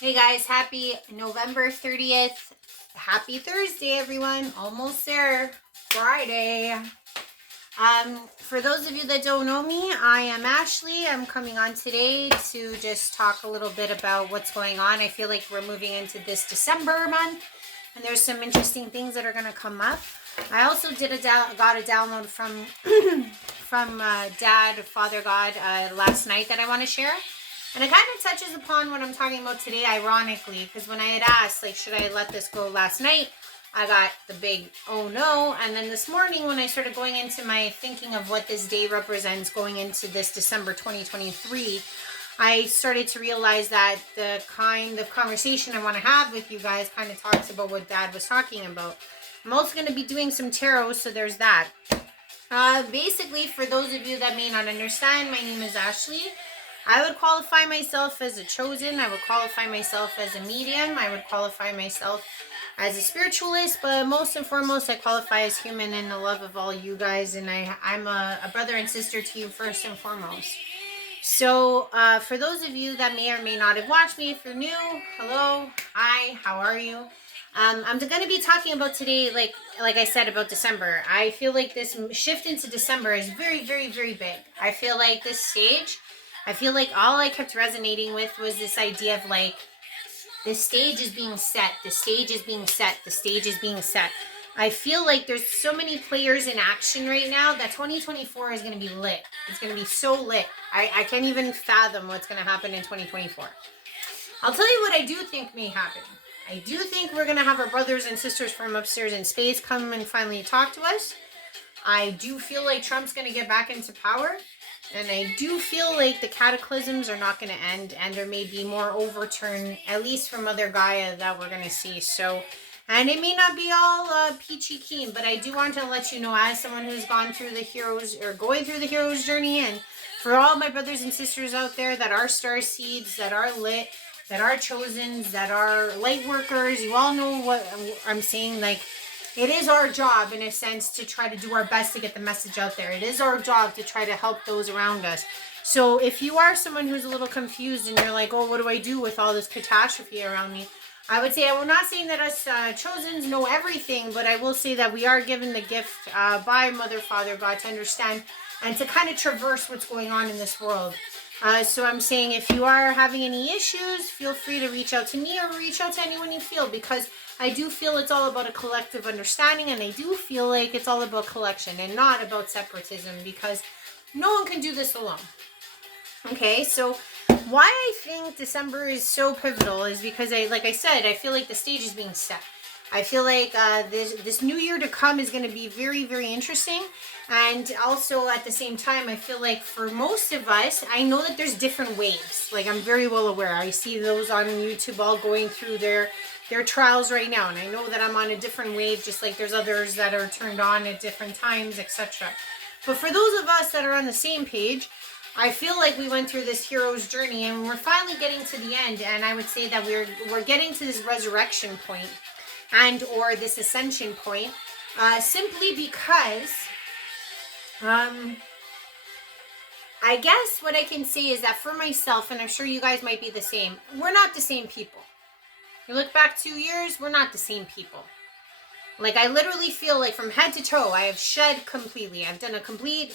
Hey guys, happy November 30th. Happy Thursday, everyone. Almost there. Friday. For those of you that don't know me, I am Ashley. I'm coming on today to just talk a little bit about what's going on. I feel like we're moving into this December month, and there's some interesting things that are going to come up. I also got a download from from Dad, Father God, last night that I want to share. And it kind of touches upon what I'm talking about today, ironically, because when I had asked, like, should I let this go last night, I got the big, oh no. And then this morning, when I started going into my thinking of what this day represents going into this December 2023, I started to realize that the kind of conversation I want to have with you guys kind of talks about what Dad was talking about. I'm also going to be doing some tarot, so there's that. Basically, for those of you that may not understand, my name is Ashley. I would qualify myself as a chosen. I would qualify myself as a medium. I would qualify myself as a spiritualist, but most and foremost, I qualify as human in the love of all you guys, and I'm a brother and sister to you first and foremost. So for those of you that may or may not have watched me, if you're new, hello, hi, how are you? I'm going to be talking about today, like I said, about December. I feel like this shift into December is very, very, very big. I feel like this stage, I feel like all I kept resonating with was this idea of like, the stage is being set, the stage is being set, the stage is being set. I feel like there's so many players in action right now that 2024 is going to be lit. It's going to be so lit. I can't even fathom what's going to happen in 2024. I'll tell you what I do think may happen. I do think we're going to have our brothers and sisters from upstairs in space come and finally talk to us. I do feel like Trump's going to get back into power. And I do feel like the cataclysms are not going to end, and there may be more overturn, at least from Mother Gaia, that we're going to see. So, and it may not be all peachy keen, but I do want to let you know, as someone who's gone through the heroes, or going through the hero's journey, and for all my brothers and sisters out there that are star seeds, that are lit, that are chosens, that are light workers, you all know what I'm saying. Like, it is our job, in a sense, to try to do our best to get the message out there. It is our job to try to help those around us. So if you are someone who's a little confused and you're like, oh, what do I do with all this catastrophe around me? I would say, I'm not saying that us chosens know everything, but I will say that we are given the gift by Mother, Father, God to understand and to kind of traverse what's going on in this world. So I'm saying, if you are having any issues, feel free to reach out to me or reach out to anyone you feel, because I do feel it's all about a collective understanding, and I do feel like it's all about collection and not about separatism, because no one can do this alone. Okay, so why I think December is so pivotal is because, like I said, I feel like the stage is being set. I feel like this new year to come is going to be very, very interesting. And also at the same time, I feel like for most of us, I know that there's different waves. Like, I'm very well aware. I see those on YouTube all going through their trials right now. And I know that I'm on a different wave, just like there's others that are turned on at different times, etc. But for those of us that are on the same page, I feel like we went through this hero's journey and we're finally getting to the end. And I would say that we're getting to this resurrection point and or this ascension point, simply because I guess what I can say is that for myself, and I'm sure you guys might be the same, we're not the same people. You look back 2 years, we're not the same people. Like, I literally feel like from head to toe, I have shed completely. I've done a complete,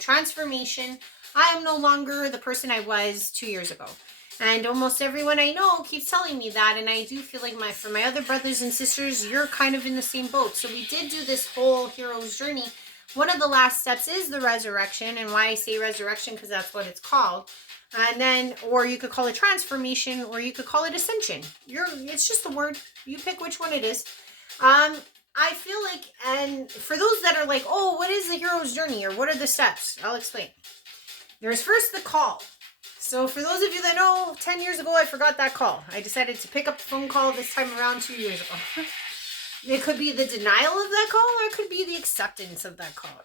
transformation. I am no longer the person I was 2 years ago. And almost everyone I know keeps telling me that. And I do feel like for my other brothers and sisters, you're kind of in the same boat. So we did do this whole hero's journey. One of the last steps is the resurrection. And why I say resurrection, because that's what it's called. And then, or you could call it transformation, or you could call it ascension. It's just a word. You pick which one it is. I feel like, and for those that are like, oh, what is the hero's journey, or what are the steps? I'll explain. There's first the call. So for those of you that know, 10 years ago, I forgot that call. I decided to pick up the phone call this time around 2 years ago. It could be the denial of that call, or it could be the acceptance of that call.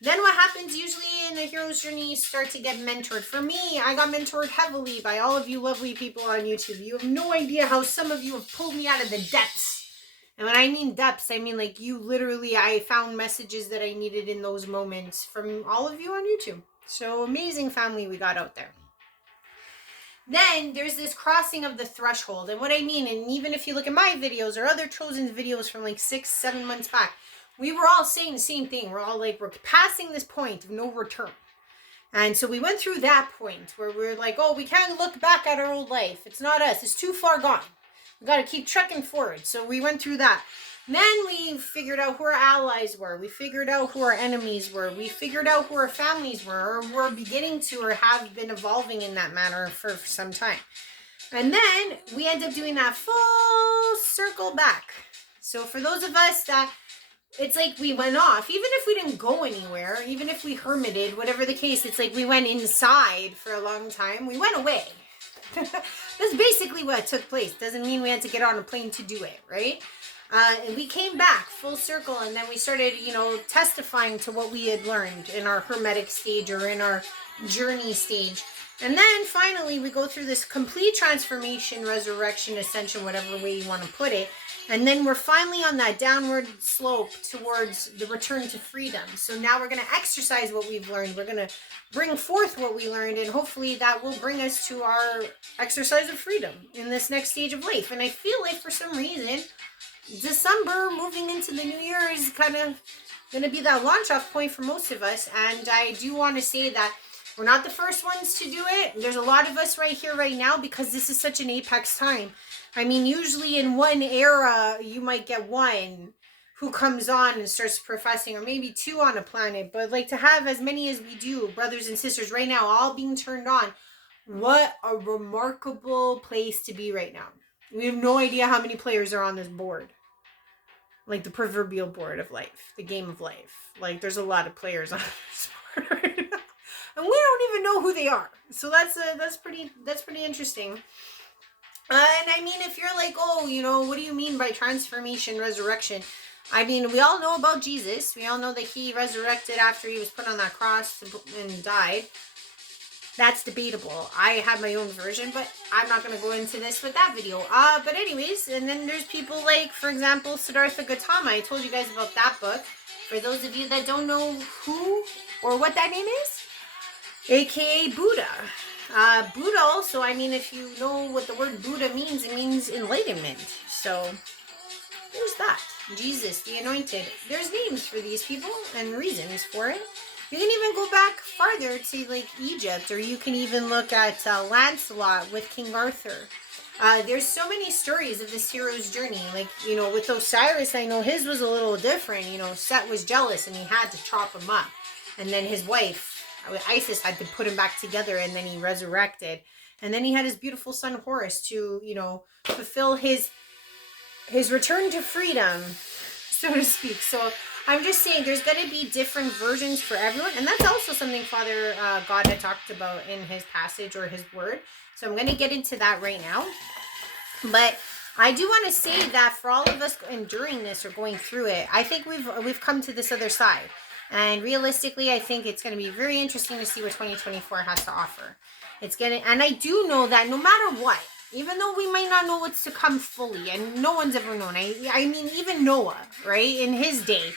Then what happens usually in the hero's journey, you start to get mentored. For me, I got mentored heavily by all of you lovely people on YouTube. You have no idea how some of you have pulled me out of the depths. And when I mean depths, I mean like you literally, I found messages that I needed in those moments from all of you on YouTube. So amazing family we got out there. then there's this crossing of the threshold. And what I mean, and even if you look at my videos or other chosen videos from like 6-7 months back, we were all saying the same thing. We're all like, we're passing this point of no return. And so we went through that point where we're like, oh, we can't look back at our old life. It's not us. It's too far gone. We got to keep trekking forward. So we went through that. Then we figured out who our allies were. We figured out who our enemies were. We figured out who our families were, or were beginning to, or have been evolving in that manner for some time. And then we end up doing that full circle back. So for those of us that, it's like we went off, even if we didn't go anywhere, even if we hermited, whatever the case, it's like we went inside for a long time. We went away. That's basically what took place. Doesn't mean we had to get on a plane to do it, right? And we came back full circle, and then we started, testifying to what we had learned in our hermetic stage or in our journey stage. And then finally we go through this complete transformation, resurrection, ascension, whatever way you want to put it. And then we're finally on that downward slope towards the return to freedom. So now we're going to exercise what we've learned. We're going to bring forth what we learned, and hopefully that will bring us to our exercise of freedom in this next stage of life. And I feel like for some reason, December moving into the new year is kind of going to be that launch off point for most of us. And I do want to say that we're not the first ones to do it. There's a lot of us right here, right now, because this is such an apex time. I mean, usually in one era, you might get one who comes on and starts professing, or maybe two on a planet. But like to have as many as we do, brothers and sisters right now, all being turned on, what a remarkable place to be right now. We have no idea how many players are on this board. Like the proverbial board of life, the game of life. Like there's a lot of players on this board right now. And we don't even know who they are. So that's pretty interesting. And I mean, if you're like, oh, what do you mean by transformation, resurrection? I mean, we all know about Jesus. We all know that he resurrected after he was put on that cross and died. That's debatable. I have my own version, but I'm not going to go into this with that video. But anyways, and then there's people like, for example, Siddhartha Gautama. I told you guys about that book. For those of you that don't know who or what that name is, aka Buddha. Buddha also, I mean, if you know what the word Buddha means, it means enlightenment. So there's that. Jesus, the anointed. There's names for these people and reasons for it. You can even go back farther to like Egypt, or you can even look at Lancelot with King Arthur. There's so many stories of this hero's journey. Like, with Osiris, I know his was a little different. Set was jealous and he had to chop him up. And then his wife, Isis, had to put him back together, and then he resurrected. And then he had his beautiful son Horus to, fulfill his return to freedom, so to speak. So I'm just saying there's going to be different versions for everyone. And that's also something Father God had talked about in his passage or his word. So I'm going to get into that right now. But I do want to say that for all of us enduring this or going through it, I think we've come to this other side. And realistically, I think it's going to be very interesting to see what 2024 has to offer. And I do know that no matter what, even though we might not know what's to come fully, and no one's ever known. I mean, even Noah, right, in his day,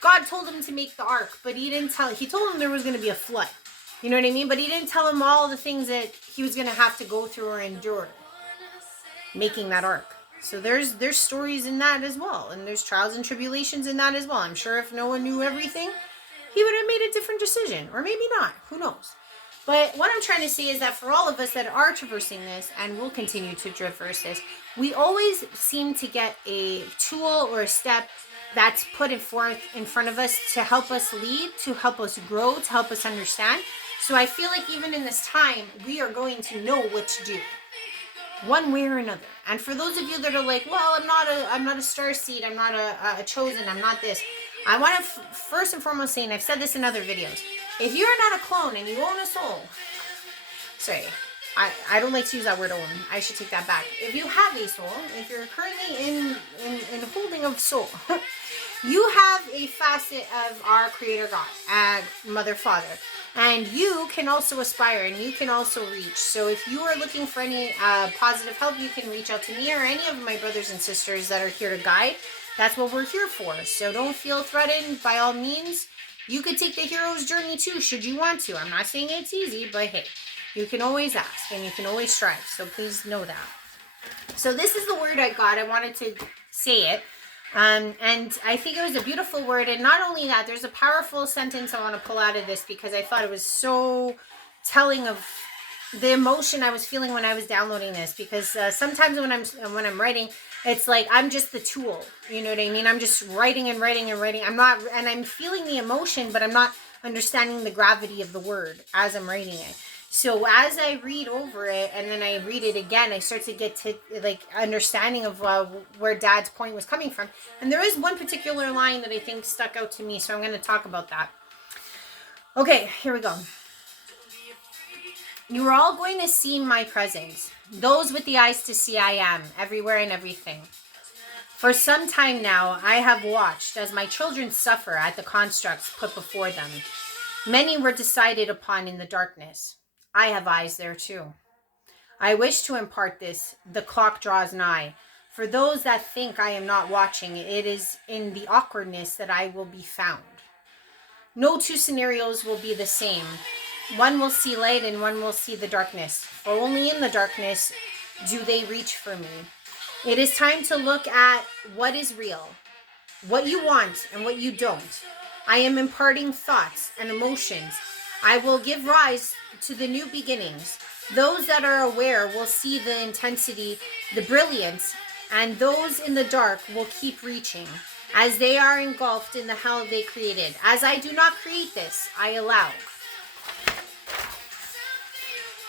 God told him to make the ark, but he told him there was going to be a flood. You know what I mean? But he didn't tell him all the things that he was going to have to go through or endure making that ark. So there's stories in that as well. And there's trials and tribulations in that as well. I'm sure if Noah knew everything, he would have made a different decision, or maybe not. Who knows? But what I'm trying to say is that for all of us that are traversing this and will continue to traverse this, we always seem to get a tool or a step that's put forth in front of us to help us lead, to help us grow, to help us understand. So I feel like even in this time, we are going to know what to do, one way or another. And for those of you that are like, well, I'm not a starseed, I'm not a chosen, I'm not this. I want to first and foremost say, and I've said this in other videos, if you're not a clone and you own a soul, sorry, I don't like to use that word own. I should take that back. If you have a soul, if you're currently in holding of soul, you have a facet of our Creator God, Mother, Father. And you can also aspire and you can also reach. So if you are looking for any positive help, you can reach out to me or any of my brothers and sisters that are here to guide. That's what we're here for. So don't feel threatened. By all means, you could take the hero's journey too, should you want to. I'm not saying it's easy, but hey, You can always ask and you can always strive. So please know that. So this is the word I got. I wanted to say it. And I think it was a beautiful word. And not only that, there's a powerful sentence I want to pull out of this because I thought it was so telling of the emotion I was feeling when I was downloading this. Because sometimes when I'm writing, it's like I'm just the tool. You know what I mean? I'm just writing and writing and writing. I'm feeling the emotion, but I'm not understanding the gravity of the word as I'm writing it. So as I read over it and then I read it again, I start to get to like understanding of where Dad's point was coming from. And there is one particular line that I think stuck out to me. So I'm going to talk about that. Okay, here we go. You are all going to see my presence. Those with the eyes to see I am everywhere and everything. For some time now, I have watched as my children suffer at the constructs put before them. Many were decided upon in the darkness. I have eyes there too. I wish to impart this. The clock draws nigh. For those that think I am not watching, it is in the awkwardness that I will be found. No two scenarios will be the same. One will see light and one will see the darkness. For only in the darkness do they reach for me. It is time to look at what is real, what you want and what you don't. I am imparting thoughts and emotions. I will give rise to the new beginnings. Those that are aware will see the intensity, the brilliance, and those in the dark will keep reaching, as they are engulfed in the hell they created. As I do not create this, I allow.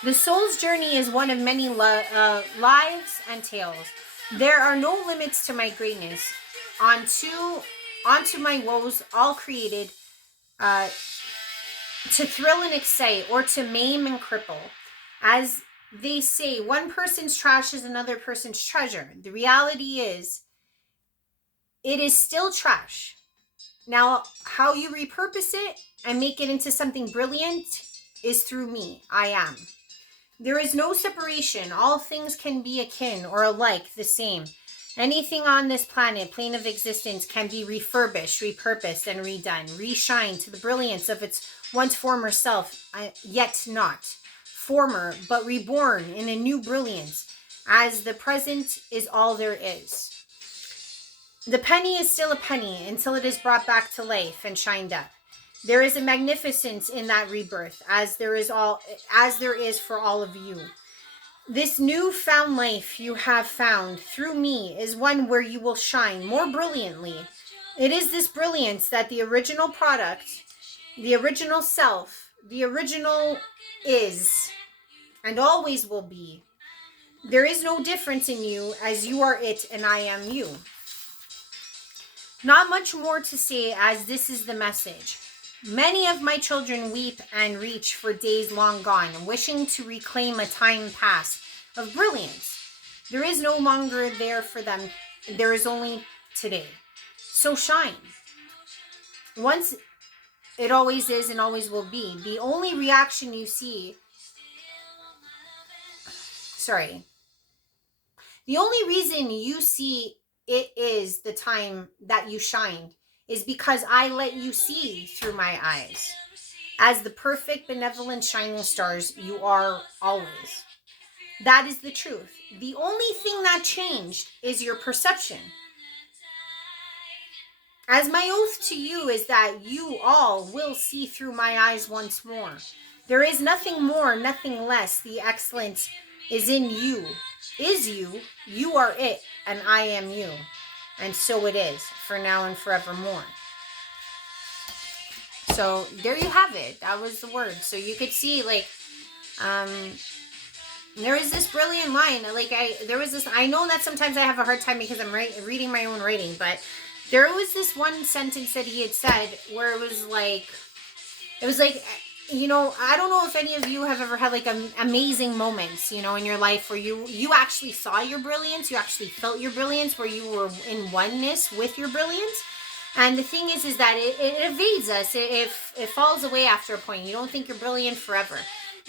The soul's journey is one of many lives and tales. There are no limits to my greatness. Onto my woes, all created to thrill and excite, or to maim and cripple. As they say, one person's trash is another person's treasure. The reality is, it is still trash. Now, how you repurpose it and make it into something brilliant is through me. I am. There is no separation. All things can be akin or alike, the same. Anything on this planet, plane of existence, can be refurbished, repurposed, and redone, reshined to the brilliance of its once former self, yet not former, but reborn in a new brilliance, as the present is all there is. The penny is still a penny until it is brought back to life and shined up. There is a magnificence in that rebirth, as there is for all of you. This new found life you have found through me is one where you will shine more brilliantly. It is this brilliance that the original product, the original self, the original is, and always will be. There is no difference in you, as you are it and I am you. Not much more to say, as this is the message. Many of my children weep and reach for days long gone, wishing to reclaim a time past of brilliance. There is no longer there for them. There is only today. So shine. Once it always is and always will be. The only reaction you see, the only reason you see it is the time that you shined is because I let you see through my eyes. As the perfect, benevolent, shining stars, you are always. That is the truth. The only thing that changed is your perception. As my oath to you is that you all will see through my eyes once more. There is nothing more, nothing less. The excellence is in you, is you. You are it, and I am you. And so it is, for now and forevermore. So there you have it. That was the word. So you could see, like, there is this brilliant line. Like, I know that sometimes I have a hard time because I'm reading my own writing, but there was this one sentence that he had said where it was like, you know, I don't know if any of you have ever had like amazing moments, you know, in your life where you actually saw your brilliance, you actually felt your brilliance, where you were in oneness with your brilliance. And the thing is that it evades us. It falls away after a point. You don't think you're brilliant forever.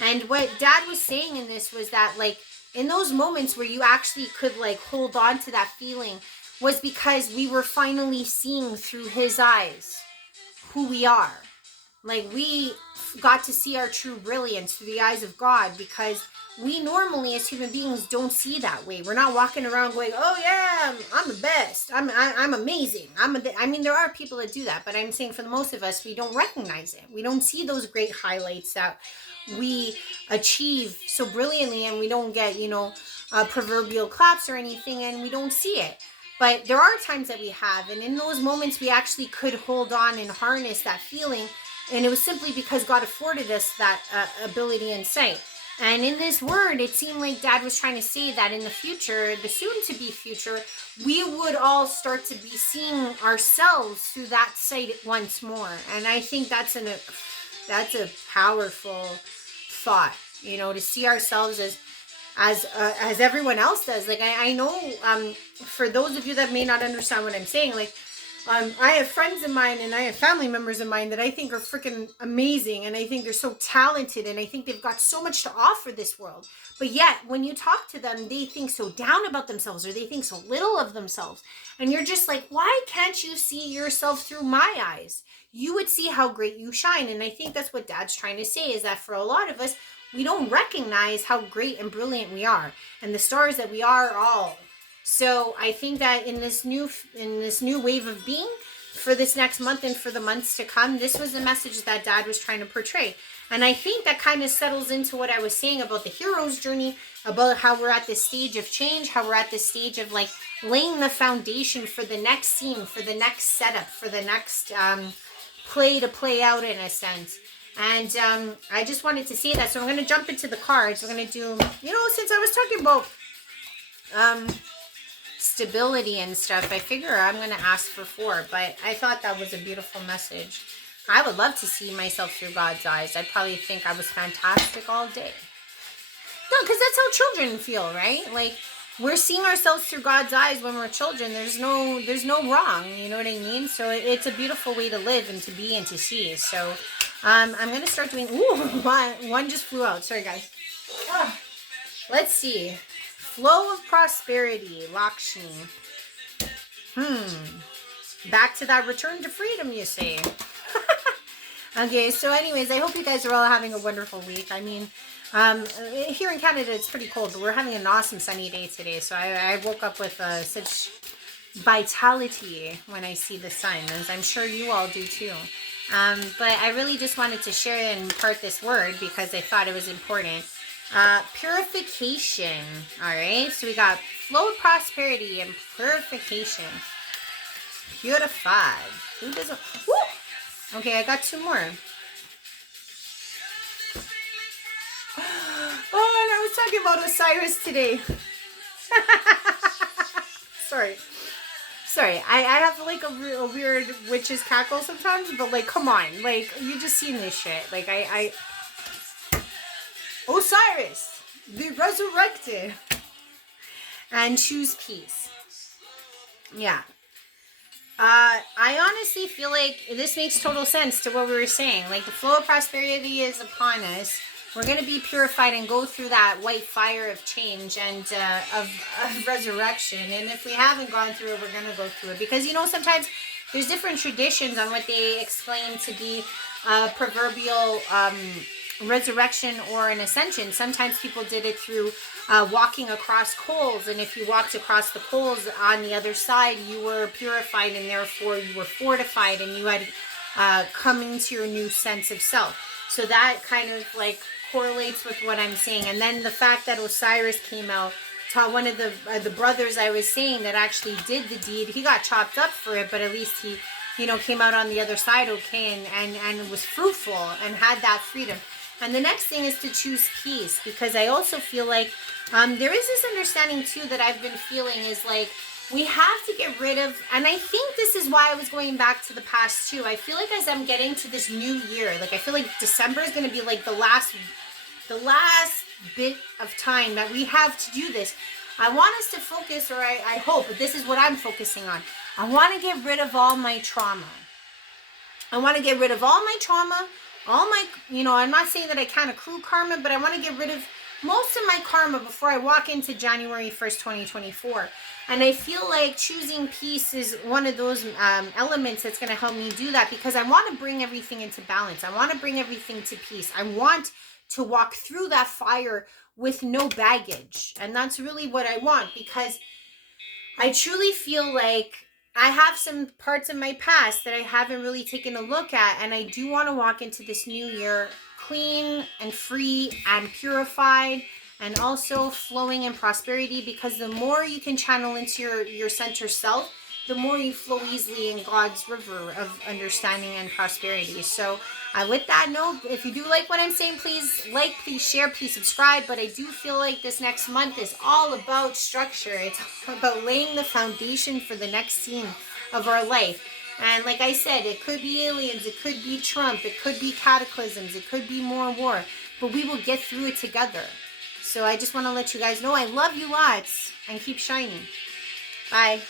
And what Dad was saying in this was that, like, in those moments where you actually could like hold on to that feeling was because we were finally seeing through his eyes who we are. Like, we got to see our true brilliance through the eyes of God, because we normally as human beings don't see that way. We're not walking around going, oh yeah, I'm the best, I'm amazing, I mean, there are people that do that, but I'm saying for the most of us, we don't recognize it. We don't see those great highlights that we achieve so brilliantly, and we don't get, proverbial claps or anything, and we don't see it. But there are times that we have, and in those moments we actually could hold on and harness that feeling, and it was simply because God afforded us that ability and sight. And in this word, it seemed like Dad was trying to say that in the future, the soon-to-be future, we would all start to be seeing ourselves through that sight once more. And I think that's a powerful thought, to see ourselves as everyone else does. Like, I know, for those of you that may not understand what I'm saying, like, I have friends of mine and I have family members of mine that I think are freaking amazing, and I think they're so talented, and I think they've got so much to offer this world. But yet, when you talk to them, they think so down about themselves, or they think so little of themselves. And you're just like, why can't you see yourself through my eyes? You would see how great you shine. And I think that's what Dad's trying to say, is that for a lot of us, we don't recognize how great and brilliant we are, and the stars that we are all. So I think that in this new wave of being, for this next month and for the months to come, this was the message that Dad was trying to portray. And I think that kind of settles into what I was saying about the hero's journey, about how we're at this stage of change, how we're at this stage of like laying the foundation for the next scene, for the next setup, for the next play to play out, in a sense. And I just wanted to say that. So I'm going to jump into the cards. We're going to do, since I was talking about stability and stuff, I figure I'm going to ask for 4, but I thought that was a beautiful message. I would love to see myself through God's eyes. I'd probably think I was fantastic all day. No, because that's how children feel, right? Like, we're seeing ourselves through God's eyes when we're children. There's no wrong, you know what I mean? So it's a beautiful way to live and to be and to see. So I'm going to start doing, one just flew out. Sorry, guys. Let's see. Flow of prosperity, Lakshmi. Back to that return to freedom, you say. Okay, so anyways, I hope you guys are all having a wonderful week. I mean, here in Canada, it's pretty cold, but we're having an awesome sunny day today. So I woke up with such vitality when I see the sun, as I'm sure you all do too. But I really just wanted to share and impart this word because I thought it was important. Purification. All right, so we got flow of prosperity and purification. Purified. Who doesn't? Woo! Okay, I got 2 more. Oh, and I was talking about Osiris today. Sorry. I have like a weird witch's cackle sometimes, but like, come on, like, you just seen this shit. Like, I Osiris, the resurrected, and choose peace. Yeah. I honestly feel like this makes total sense to what we were saying. Like, the flow of prosperity is upon us. We're going to be purified and go through that white fire of change and of resurrection. And if we haven't gone through it, we're going to go through it. Because, sometimes there's different traditions on what they explain to be proverbial resurrection or an ascension. Sometimes people did it through walking across coals, and if you walked across the coals on the other side, you were purified, and therefore you were fortified, and you had come into your new sense of self. So that kind of like correlates with what I'm saying. And then the fact that Osiris came out, taught one of the brothers I was saying that actually did the deed. He got chopped up for it, but at least he came out on the other side okay, and was fruitful and had that freedom. And the next thing is to choose peace, because I also feel like there is this understanding too that I've been feeling is like, we have to get rid of, and I think this is why I was going back to the past too. I feel like as I'm getting to this new year, like, I feel like December is going to be like the last bit of time that we have to do this. I want us to focus, or I hope, but this is what I'm focusing on. I want to get rid of all my trauma. I want to get rid of all my trauma, all my, I'm not saying that I can't accrue karma, but I want to get rid of most of my karma before I walk into January 1st, 2024. And I feel like choosing peace is one of those elements that's going to help me do that, because I want to bring everything into balance. I want to bring everything to peace. I want to walk through that fire with no baggage. And that's really what I want, because I truly feel like I have some parts of my past that I haven't really taken a look at, and I do want to walk into this new year clean and free and purified, and also flowing in prosperity, because the more you can channel into your center self, the more you flow easily in God's river of understanding and prosperity. So with that note, if you do like what I'm saying, please like, please share, please subscribe. But I do feel like this next month is all about structure. It's about laying the foundation for the next scene of our life. And like I said, it could be aliens, it could be Trump, it could be cataclysms, it could be more war, but we will get through it together. So I just want to let you guys know I love you lots, and keep shining. Bye.